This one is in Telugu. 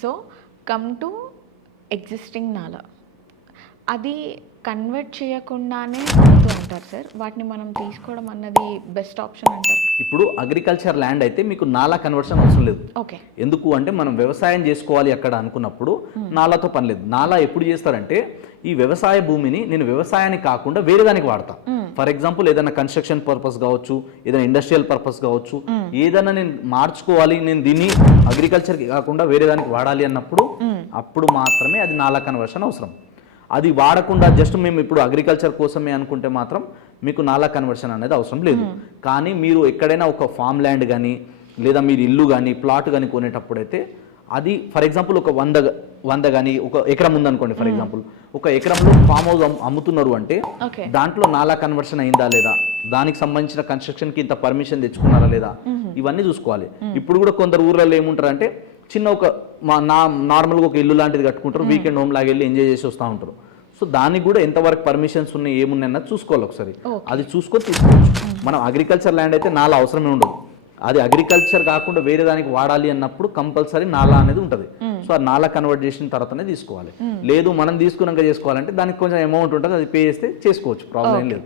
సో కమ్ టు ఎగ్జిస్టింగ్ నాలా, అది కన్వర్ట్ చేయకుండానే అవుతూ అంటారు సార్. వాటిని మనం తీసుకోవడం అన్నది బెస్ట్ ఆప్షన్ అంటారు. ఇప్పుడు అగ్రికల్చర్ ల్యాండ్ అయితే మీకు నాలా కన్వర్షన్ అవసరం లేదు. ఓకే. ఎందుకు అంటే మనం వ్యవసాయం చేసుకోవాలి అక్కడ అనుకున్నప్పుడు నాలాతో పని లేదు. నాలా ఎప్పుడు చేస్తారంటే ఈ వ్యవసాయ భూమిని నేను వ్యవసాయానికి కాకుండా వేరే దానికి వాడతా. ఫర్ ఎగ్జాంపుల్ ఏదైనా కన్స్ట్రక్షన్ పర్పస్ కావచ్చు, ఏదైనా ఇండస్ట్రియల్ పర్పస్ కావచ్చు, ఏదైనా నేను మార్చుకోవాలి, నేను దీన్ని అగ్రికల్చర్కి కాకుండా వేరే దానికి వాడాలి అన్నప్పుడు అప్పుడు మాత్రమే అది నాలా కన్వర్షన్ అవసరం. అది వాడకుండా జస్ట్ మేము ఇప్పుడు అగ్రికల్చర్ కోసమే అనుకుంటే మాత్రం మీకు నాలా కన్వర్షన్ అనేది అవసరం లేదు. కానీ మీరు ఎక్కడైనా ఒక ఫామ్ ల్యాండ్ కానీ లేదా మీరు ఇల్లు కానీ ప్లాట్ కానీ కొనేటప్పుడు అయితే అది ఫర్ ఎగ్జాంపుల్ ఒక 100 కానీ ఒక ఎకరం ఉందనుకోండి. ఫర్ ఎగ్జాంపుల్ ఒక ఎకరంలో ఫామ్ హౌస్ అమ్ముతున్నారు అంటే దాంట్లో నాలా కన్వర్షన్ అయిందా లేదా, దానికి సంబంధించిన కన్స్ట్రక్షన్కి ఇంత పర్మిషన్ తెచ్చుకున్నారా లేదా, ఇవన్నీ చూసుకోవాలి. ఇప్పుడు కూడా కొందరు ఊర్లలో ఏముంటారు అంటే చిన్న ఒక నార్మల్గా ఒక ఇల్లు లాంటిది కట్టుకుంటారు, వీకెండ్ హోమ్ లాగా వెళ్ళి ఎంజాయ్ చేసి వస్తూ ఉంటారు. సో దానికి కూడా ఎంతవరకు పర్మిషన్స్ ఉన్నాయి ఏమున్నాయి అన్నది చూసుకోవాలి ఒకసారి. అది చూసుకొని తీసుకోవచ్చు. మనం అగ్రికల్చర్ ల్యాండ్ అయితే నాలా అవసరమే ఉండదు. అది అగ్రికల్చర్ కాకుండా వేరే దానికి వాడాలి అన్నప్పుడు కంపల్సరీ నాలా అనేది ఉంటుంది. సో ఆ నాలా కన్వర్ట్ చేసిన తర్వాతనే తీసుకోవాలి. లేదు మనం తీసుకున్నాక చేసుకోవాలంటే దానికి కొంచెం అమౌంట్ ఉంటుంది, అది పే చేస్తే చేసుకోవచ్చు, ప్రాబ్లం ఏం లేదు.